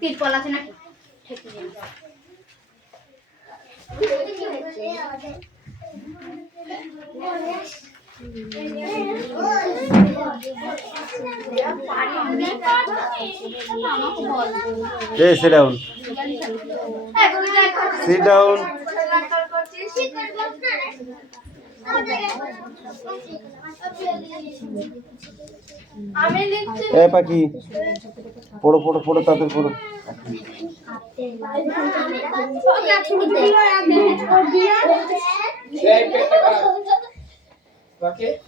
তিরপল আছে নাকি? Hey, sit down. Sit down. Hey, Paki. Photo, photo, photo, tater photo. Okay.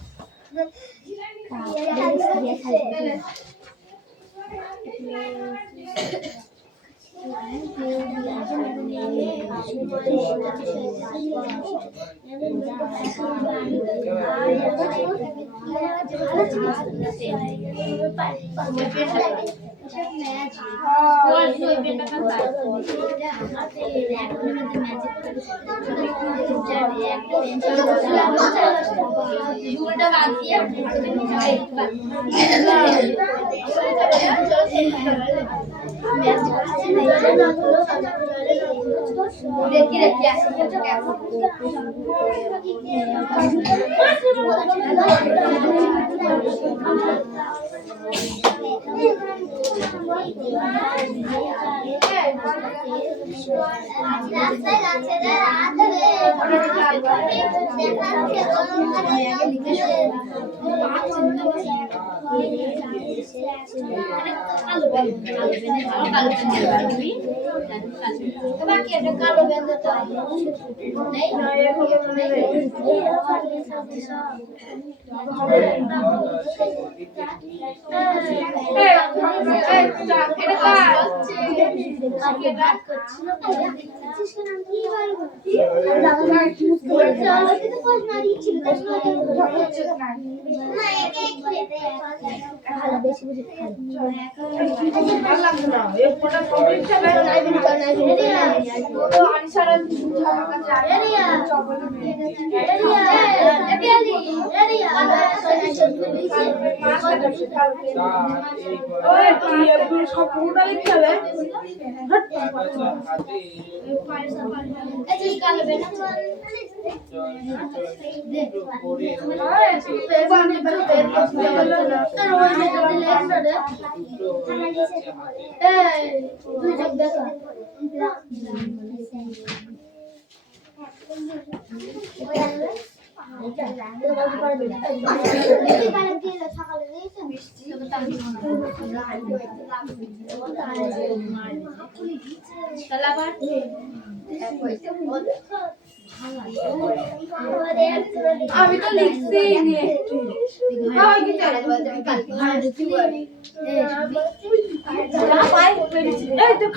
আমি তো লিখছি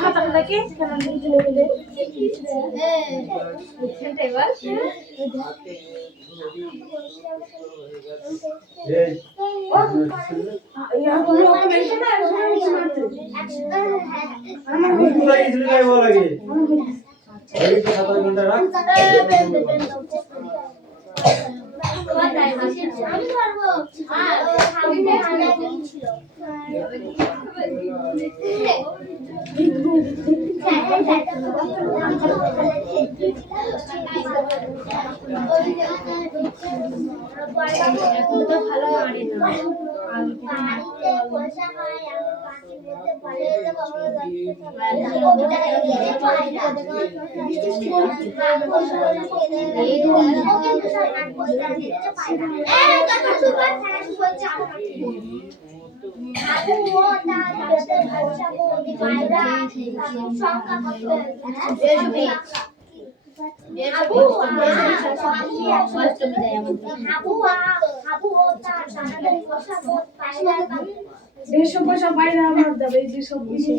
খাতা খাতাকে দেড়শো পয়সা পাই না আমার দাদা এই যে সব কিছু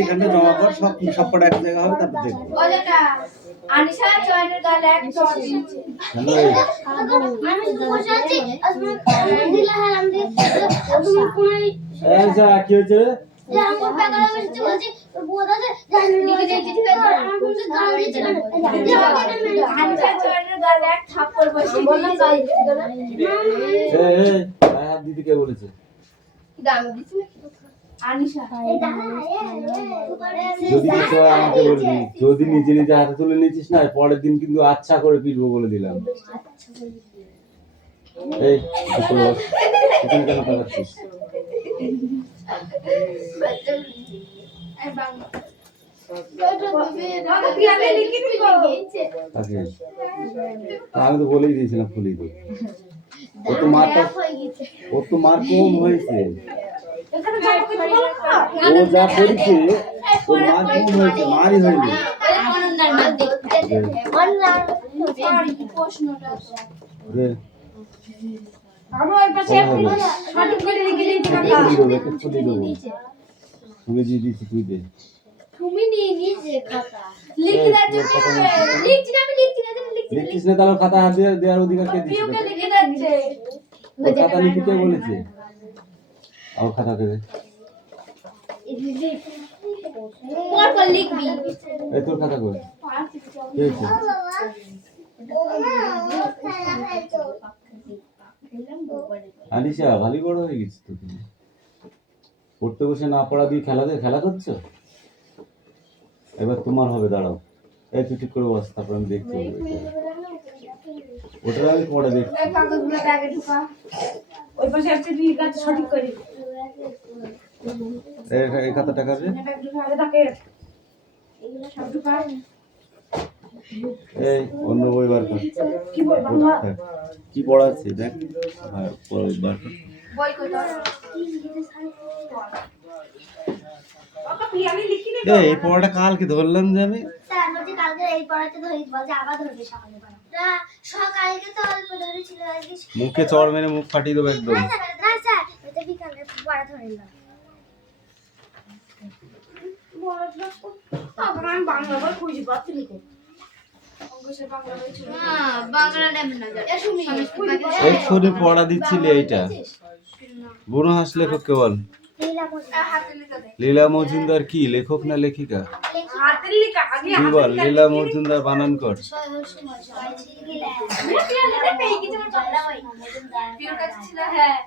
এখানে জমা কর, সব কটা এক জায়গা হবে, তারপর দেখবো। আনিশা জয়েন্টের গালে এক চড় দিয়েছে। কি হয়েছে? দিদিকে বলেছে যদি কিছু হয় আমাকে বলবি, যদি নিজে নিজে হাতে তুলে নিচ্ছিস না পরের দিন কিন্তু আচ্ছা করে পিটবো বলে দিলাম। এই এখানে কেন পালাচ্ছিস? আমি তো বলেই দিয়েছিলাম খুলি তো। ওর তো মার কম হয়েছে, ও যা করেছে ওর মার কম হয়েছে, মারই হয়নি। লিখিস না তাহলে খাতা হাত দেওয়ার অধিকার কে দিচ্ছে? খাতা লিখতে বলেছে, আর খাতা দেবে। এই তোর খাতা কই? আলিশা ভালোই বড় হয়ে গেছিস তো তুমি। পড়তে বসে না পড়া দিয়ে খেলা করছো। এবার তোমার হবে, দাঁড়াও। এই তুই ঠিক করে বস, তারপর আমি দেখতে হবে। ওটা আমি পরে দেখছি। এই কাগজগুলো ব্যাগে ঢুকা, ওই পাশে একটা লিক আছে সঠিক করি। এই কত টাকা রে? ব্যাগ ঢুকা আগে তাকে এগুলো সব ঢুকা। এই অন্য বই বার কর। কি বই বাংলা? কি পড়াচ্ছে দেখ। হ্যাঁ পড়া বার কর। বই কই তোর? বাবা আমি লিখি নি। এই পড়াটা কালকে ধরলাম যে আমি। স্যার বলছি কালকে এই পড়াতে ধরিস বলছে আবার ধরবি সকালে পড়া না সকালকে তো অল্প ধরেছিল আজকে মুখে চড় মেরে মুখ ফাটিয়ে দেবো একদম। না স্যার এটা বিকালে পড়া ধরিল আমি বাংলা বই খুঁজে পাচ্ছি না কো। অঙ্কুশের বাংলা বই ছিল। বাংলা নেব না এই শুনে পড়া দিচ্ছিলে এইটা। বুনো হাঁস লেখক কে বল? হাতে লিখে দে। লীলা মজুমদার কি লেখক না লেখিকা? হাতে লিখা আগে কি বল? লীলা মজুমদার বানান কর। হ্যাঁ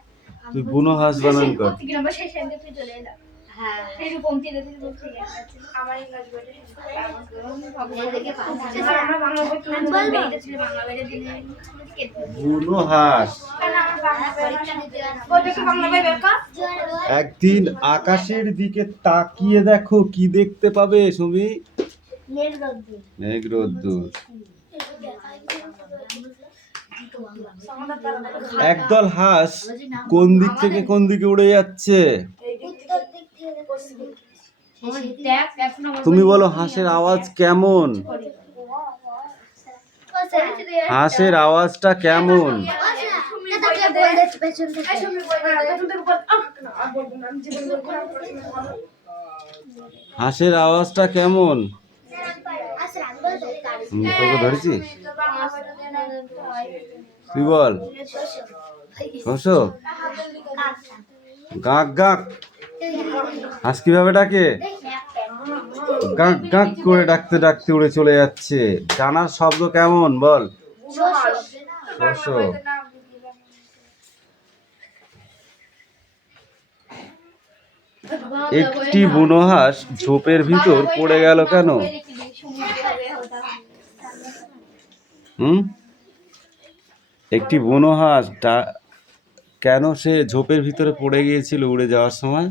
তুই বুনো হাঁস বানান কর। নম্বর শেষ এন্ডে তুই চলে এলা। হ্যাঁ এই রূপম তিলে তিলে বলতে গেছে আমার ইংরেজি বইটা শেষ করে আমরা বাংলা বই তুলে বলবো এটা ছিল বাংলা বইটা দিলে বুনো হাঁস। বইটা কি বাংলা বই বের কর। একদিন আকাশের দিকে তাকিয়ে দেখো কি দেখতে পাবে সুমি? মেঘ রোদ্দুর। একদল হাঁস কোন দিক থেকে কোন দিকে উড়ে যাচ্ছে? তুমি বলো হাঁসের আওয়াজ কেমন? হাঁসের আওয়াজটা কেমন? হাঁসের আওয়াজটা কেমন? তোকে ধরেছি? তুই বল। শোষো গাক গাক। হাঁস কিভাবে ডাকে? গাক গাক করে ডাকতে ডাকতে উড়ে চলে যাচ্ছে। ডানার শব্দ কেমন বল? শোষো। একটি বুনো হাঁস ঝোপের ভিতর পড়ে গেল কেন? একটি বুনো হাঁস কেন সে ঝোপের ভিতরে পড়ে গিয়েছিল উড়ে যাওয়ার সময়?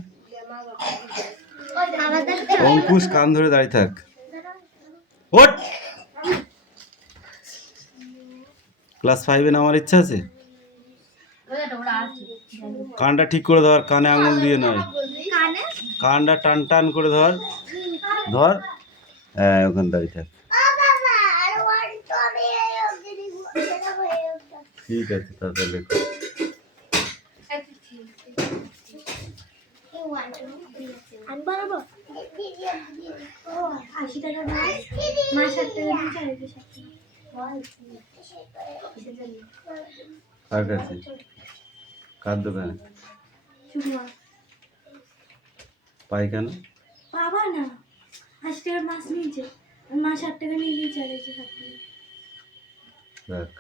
অঙ্কুশ কান ধরে দাঁড়িয়ে থাক। ওঠ। ক্লাস 5-এ নামার ইচ্ছা আছে? কানটা ঠিক করে ধর, কানে আঙুল দিয়ে নয়, কানটা টান টান করে ধর। ধর, হ্যাঁ ওখানে দাঁড়িয়ে থাক। ঠিক আছে তাহলে লেখো। কার কাছে? কার দোকানে? পাই কেন? বাবা না 80 টাকার মাছ নিয়েছে, মা 60 টাকা নিয়ে গিয়ে চাইছে। রাখ।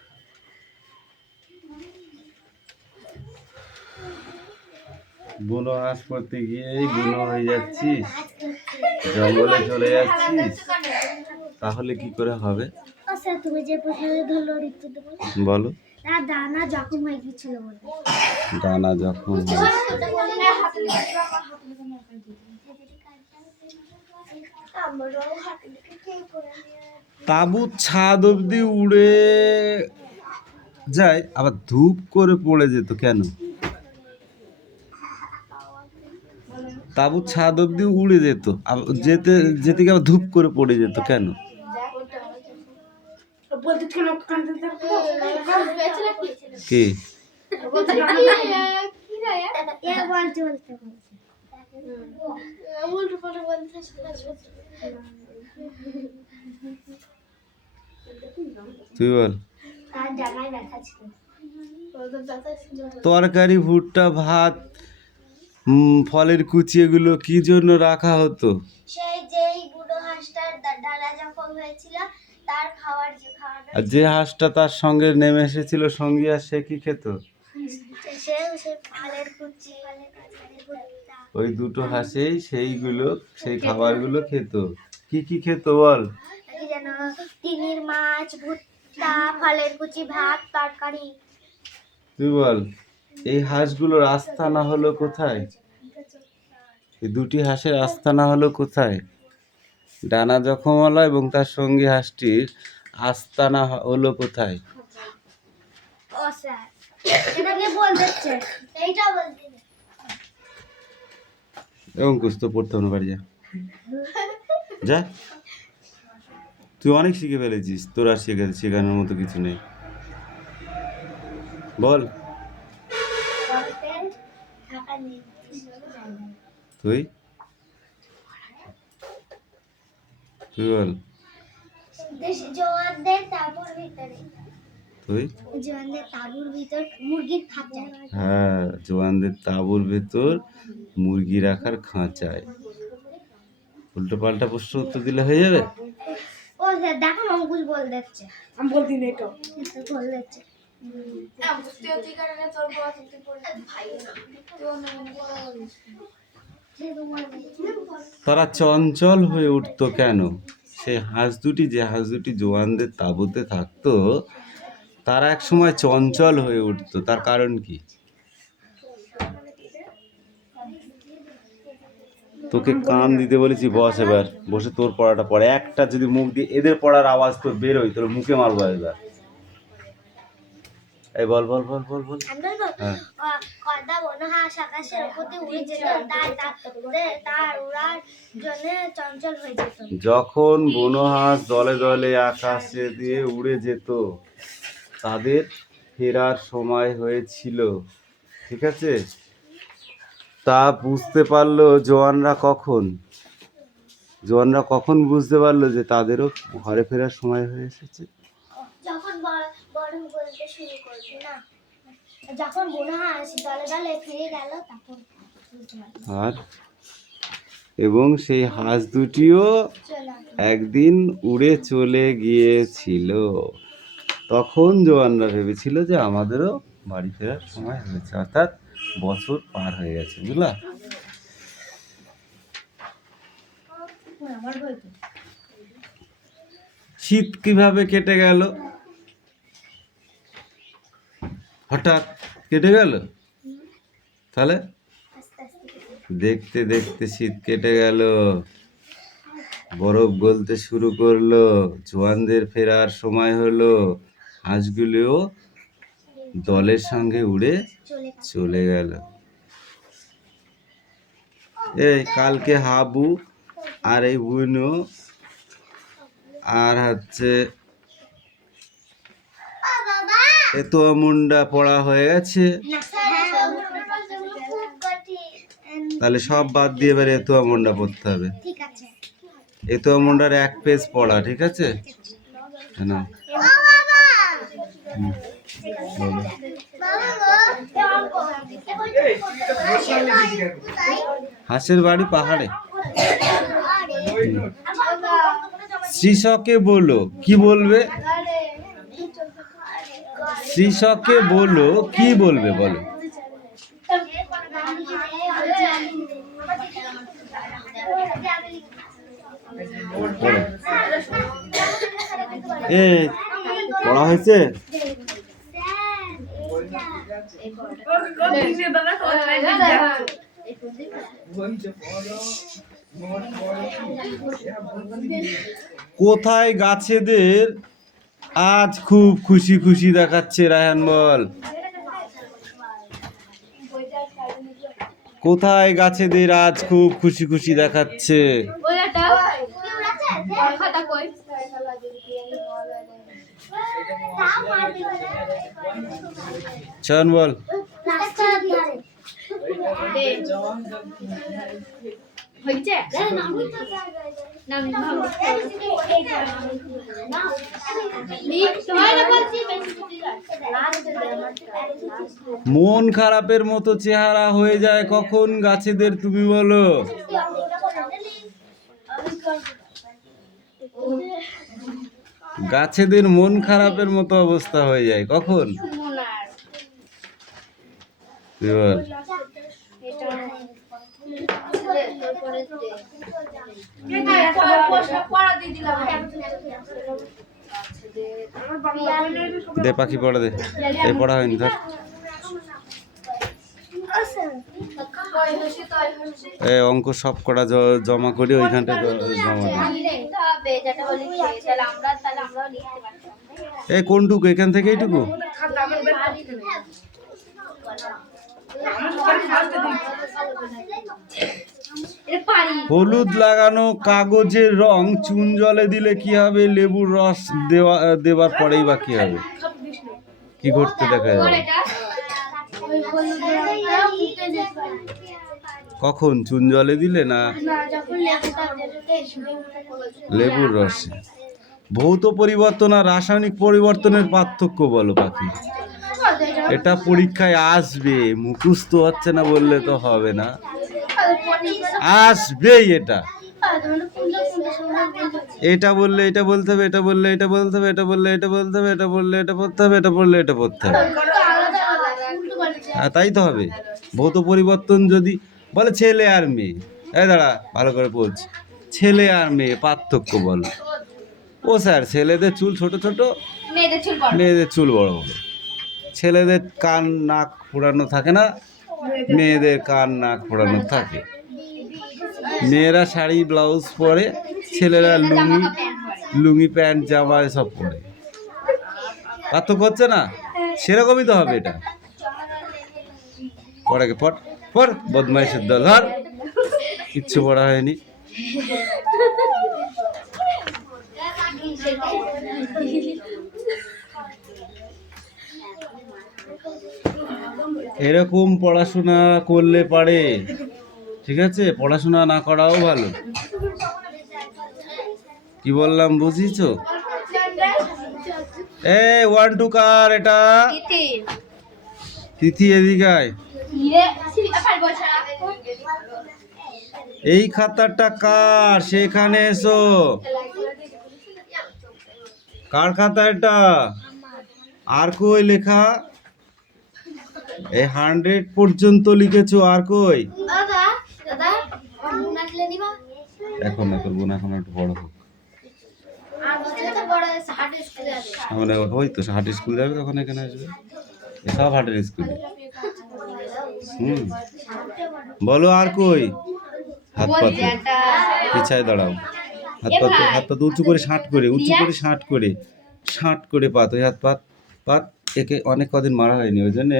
বুনো হাঁস পড়তে গিয়েই বুনো হয়ে যাচ্ছিস, জঙ্গলে চলে যাচ্ছিস, তাহলে কি করে হবে? আচ্ছা তুমি যে প্রশ্নটা ধরলো উত্তর দেবো। বলো। তার ডানা জখম হয়ে গিয়েছিল বলে। ডানা জখম হয়ে তাঁবুর ছাদ অব্দি উড়ে যায়, আবার ধূপ করে পড়ে যেত কেন? তাঁবুর ছাদ অব্দি উড়ে যেত, যেতে যেতে আবার ধূপ করে পড়ে যেত কেন? কি? তুই বল। তরকারি, ভুট্টা, ভাত, ফলের কুচি এগুলো কি জন্য রাখা হতো? সেই যেই বুড়ো হাঁসটার ডানা জখম হয়েছিল তার খাওয়ার যে খাওয়াটা, আর যে হাঁসটা তার সঙ্গে নেমে এসেছিল সঙ্গী, আর সে কি খেত? ফলের কুচি, ওই দুটো হাঁসেই সেই খাবারগুলো খেত। কি কি খেত বল? যেন তিমির মাছ, ভর্তা, ফলের কুচি, ভাত, তরকারি। তুই বল, এই হাঁসগুলোর আস্তানা হলো কোথায়? এই দুটি হাঁসের আস্তানা হলো কোথায়? ডানা জখমওয়ালা এবং তার সঙ্গী হাঁসটির আস্তানা হলো কোথায়? ও স্যার, এটাকে বল দিচ্ছে, এইটা বলতে দে। এবং কুস্তো পড়তে হবে না, বাড়ি যা যা। তুই অনেক শিখে ফেলেছিস, তোর আর শেখানোর মতো কিছু নেই। বল তুই তুই বল জোয়ানদের তাঁবুর ভিতরে, তুই। জোয়ানদের তাঁবুর ভিতর মুরগির খাঁচায়। হ্যাঁ, জওয়ানদের তাঁবুর ভেতর মুরগি রাখার খাঁচায়। উল্টো পাল্টা প্রশ্ন উত্তর দিলে হয়ে যাবে। ও স্যার দেখো অঙ্কুশ বল দিচ্ছে, আমি বলতে নেই তো বল দিচ্ছে। তারা চঞ্চল হয়ে উঠতো কেন? সেই হাঁস দুটি, যে হাঁস দুটি জওয়ানদের তাঁবুতে থাকতো, তারা এক সময় চঞ্চল হয়ে উঠতো। তার কারণ কি? তোকে কান দিতে বলেছি, বস এবার, বসে তোর পড়াটা পড়ে। একটা যদি মুখ দিয়ে এদের পড়ার আওয়াজ তোর বেরোয়, তোর মুখে মারবো এবার। এই বল বল বল বল বল। হ্যাঁ। কয়টা বন হাঁস আকাশের উপর দিয়ে উড়ে যেত, তার উড়ার জন্য চঞ্চল হয়ে যেত। যখন বুনো হাঁস দলে দলে আকাশে দিয়ে উড়ে যেত, তাদের ফেরার সময় হয়েছিল, ঠিক আছে? তা বুঝতে পারলো জওয়ানরা কখন? জওয়ানরা কখন বুঝতে পারলো যে তাদেরও ঘরে ফেরার সময় হয়ে এসেছে? যখন বড় বলতে শুরু করবে না, যখন বুনো হাঁস দলে দলে ফিরে গেল তখন বুঝতে পারলো। আর এবং সেই হাঁস দুটিও একদিন উড়ে চলে গিয়েছিল। তখন জওয়ানরা ভেবেছিল যে আমাদেরও বাড়ি ফেরার সময় হয়েছে, অর্থাৎ বছর পার হয়ে গেছে। বুঝলা? শীত কিভাবে কেটে গেল? হঠাৎ কেটে গেল? তাহলে দেখতে দেখতে শীত কেটে গেল, বরফ গলতে শুরু করলো, জওয়ানদের ফেরার সময় হলো, হাঁসগুলিও দলের সঙ্গে উড়ে চলে গেল। এই কালকে হাবু আর এই বুনো আর হচ্ছে এতো মুন্ডা পড়া হয়ে গেছে, তাহলে সব বাদ দিয়ে এবার এতো মুন্ডা পড়তে হবে। ঠিক আছে, এতো মুন্ডার এক পেজ পড়া, ঠিক আছে? না হাঁসের বাড়ি পাহাড়ে। শ্রীশকে বলো, কি বলবে? শ্রীশকে বলো, কি বলবে বলো? এ পড়া হয়েছে? কোথায় গাছেদের আজ খুব খুশি খুশি দেখাচ্ছে? রায়হান বল, কোথায় গাছেদের আজ খুব খুশি খুশি দেখাচ্ছে? চয়ন বল। মন খারাপের মতো চেহারা হয়ে যায় কখন গাছেদের? তুমি বলো। গাছেদের মন খারাপের মতো অবস্থা হয়ে যায় কখন? দে পাখি পড়া দে, এ পড়া হয়নি ধর। এ অঙ্ক সব কটা জমা করে ওইখানটা জমা দে। এ কোনটুকু এখান থেকে এইটুকু? হলুদ লাগানো কাগজের রং চুন জলে দিলে কি হবে? লেবুর রস দেওয়ার পরেই বা কি হবে? কি করতে দেখা যাবে? কখন? চুন জলে দিলে না লেবুর রসে? ভৌত পরিবর্তন আর রাসায়নিক পরিবর্তনের পার্থক্য বলো পাখি। এটা পরীক্ষায় আসবে, মুখস্থ হচ্ছে না বললে তো হবে না, আসবেই। এটা বললে এটা বলতে হবে, এটা বললে এটা বলতে হবে, এটা বললে এটা বলতে হবে, এটা বললে এটা পড়তে হবে, এটা বললে এটা পড়তে হবে। হ্যাঁ তাই তো হবে। ভৌত পরিবর্তন যদি বলে ছেলে আর মেয়ে, এই দাঁড়া ভালো করে পড়ছ, ছেলে আর মেয়ে পার্থক্য বলো। ও স্যার ছেলেদের চুল ছোট ছোট, মেয়েদের চুল বড় বড়। ছেলেদের কান নাক ফোড়ানো থাকে না, মেয়েদের কান নাক ফোড়ানো থাকে। মেয়েরা শাড়ি ব্লাউজ পরে, ছেলেরা লুঙ্গি প্যান্ট জামা এসব পরে। পার্থক্য হচ্ছে না? সেরকমই তো হবে এটা। পড়াকে পড় পড়, বদমাইশের দল, ধর। কিচ্ছু পড়া হয়নি। এরকম পড়াশোনা করলে পারে, ঠিক আছে? পড়াশোনা না করাও ভালো। কি বললাম বুঝিছো? এ 1 2 কার এটা? তিথি এদিকে আয়। এই খাতাটা কার? সেখানে এসো। কার খাতা এটা? আর কই লেখা? এই 100 পর্যন্ত লিখেছো, আর কই? এখন না করবো না, এখন একটু বড় হোক। মানে ওই তো হাটের স্কুল যাবে, তখন এখানে আসবে। সব হাটের স্কুলে। বলো আর কই? হাত পাতো, পিছায় দাঁড়াও। হাত পাতো উঁচু করে ষাট করে, উঁচু করে ষাট করে পাত। ওই হাত পাত। একে অনেক কদিন মারা হয়নি, ওই জন্যে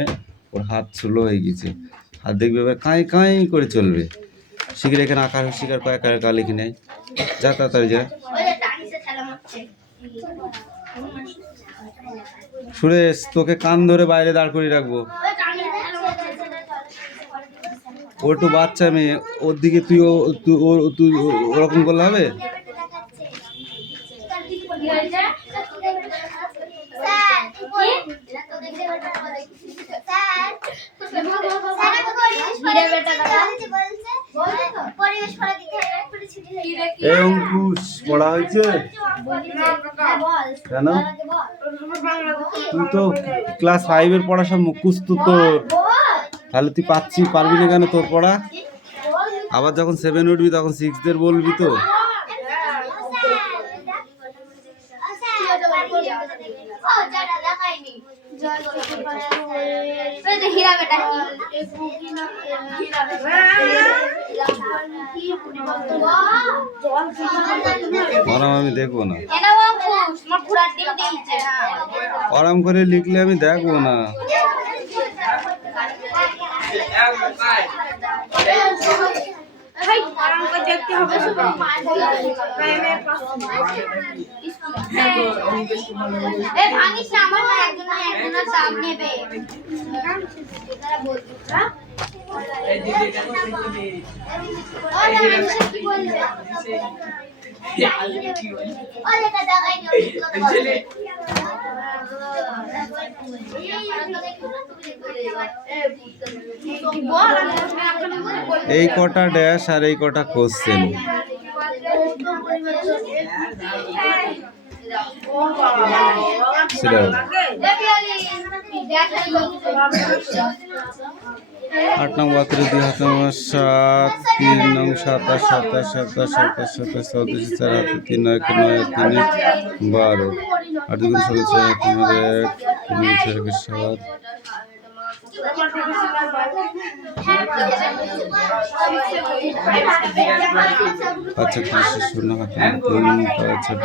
ওর হাত স্লো হয়ে গেছে। হাত দেখবে এবার কাঁই কাঁই করে চলবে। শিখে এখানে আকার শিকার কয়েক কা লিখে নেয়। যা তাড়াতাড়ি যা। সুরেশ তোকে কান ধরে বাইরে দাঁড় করে রাখবো। ও একটু বাচ্চা মেয়ে, ওর দিকে তুই ওরকম করলে হবে? এই অঙ্কুশ পড়া হয়েছে কেন? তুই তো ক্লাস 5 এর পড়া সব মুখস্থ তোর, তাহলে তুই পারবি না কেন তোর পড়া? আবার যখন 7 উঠবি তখন 6 দের বলবি তো। আমি দেখবো না, আরাম করে লিখলে আমি দেখবো না। এই কটা ড্যাশ আর এই কটা কোশ্চেন। आठ नंग 32 2 हाथ नंबर 7 3 नंग 27 27 27 27 27 34 4 3 9 9 3 12 8 2 16 6 3 1 3 4 7 আচ্ছা 30 শূন্য হাতে 3 5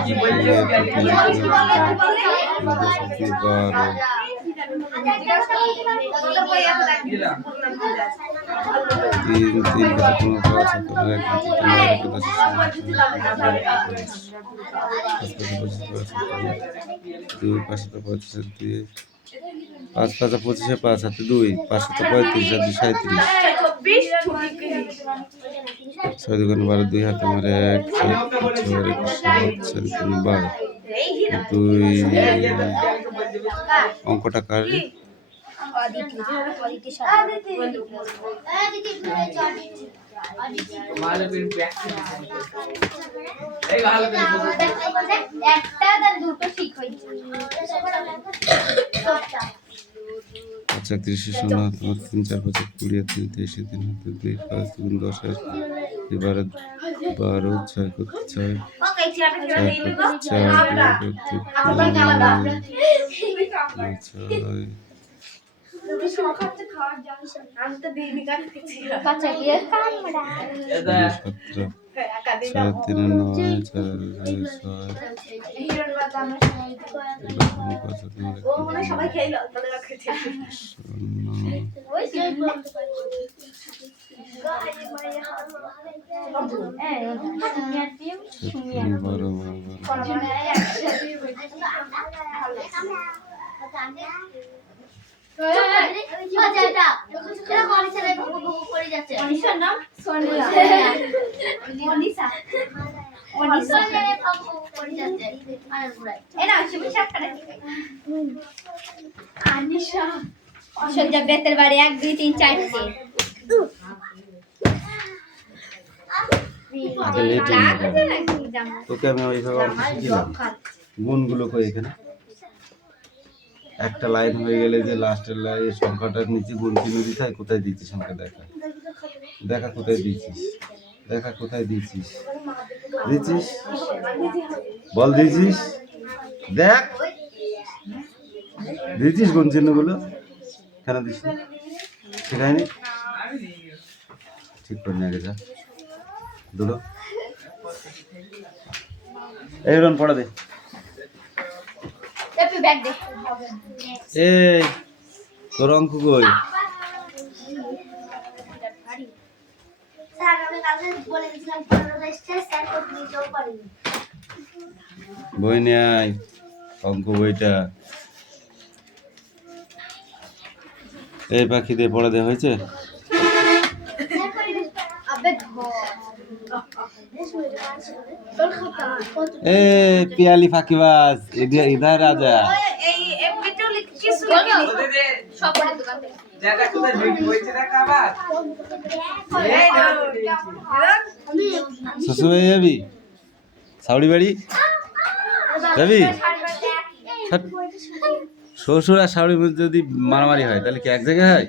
2 5 2 5 5 25 5 হাতে 2 5 35 আর 2 37 6 2 12 2 হাতে মারে 1 2 অঙ্কটা কারি আচ্ছা 30 শূন্য তোমার 3 4 5 20 3 23 3 হাতে 2 5 2 10 12 12 6 6 সবাই খেয়ে সঞ্জয় বেতের বাড়ি 1 2 3 4 তোকে আমি ওইভাবে শিখিলাম গুণগুলো কই এখানে একটা লাইন হয়ে গেলে যে লাস্টের লাইন সংখ্যাটার নিচে গুণ চিহ্ন দিতে হয় কোথায় দিয়েছিস আমাকে দেখা কোথায় দিয়েছিস কোথায় দিয়েছিস বল দিয়েছিস দেখ দিয়েছিস গুণ চিহ্নগুলো কেন দিস শেখায়নি ঠিক করে নিয়ে আগে যা দুটো এই রন পড়া দে এই তোর অঙ্ক কই বই নিয়ে আয় অঙ্ক বইটা এই পাখি দিয়ে পড়া দেওয়া হয়েছে ए पियाली फाकीबाज इधर आ जा শ্বশুর বাড়ি যাবি সাউরি বাড়ি যাবি শ্বশুর আর শাশুড়ির মধ্যে যদি মারামারি হয় তাহলে কি এক জায়গায় হয়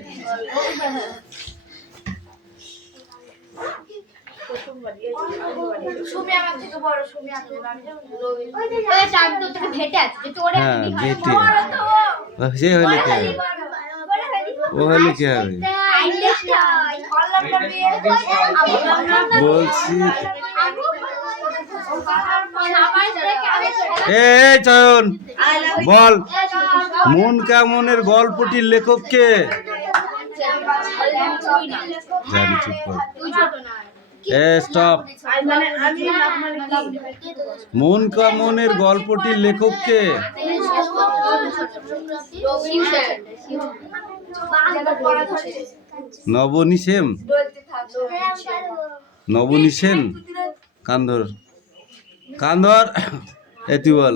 বলছি চয়ন বল মন কেমনের গল্পটির লেখক কে জানি চুপ কর স্টপ মন কেমনের গল্পটির লেখক কে নবনী সেন কান্ধর এটি বল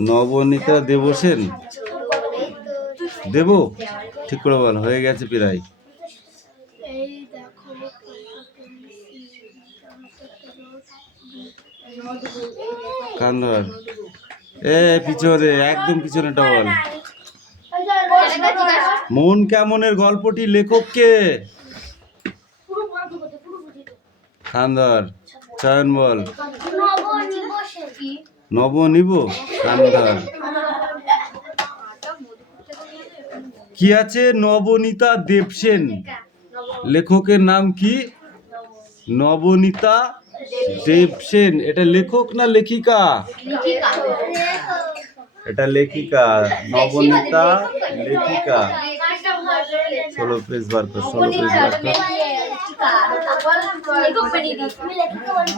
নবনীতা দেবসেন দেব ঠিক করে বল হয়ে গেছে প্রায় কান্ধর পিছনে একদম পিছনেটা বল মন কেমনের গল্পটি লেখক কে কান ধর, চয়ন বল। নবনিবেশন। নব নিব, কান ধর। কি আছে? নবনীতা দেবসেন। লেখকের নাম কি? নবনীতা দেবসেন। এটা লেখক না লেখিকা? এটা লেখিকা, নবনীতা লেখিকা। 16 পেজ বার কর, 16 পেজ বার কর। আমি লেখিকা বলি।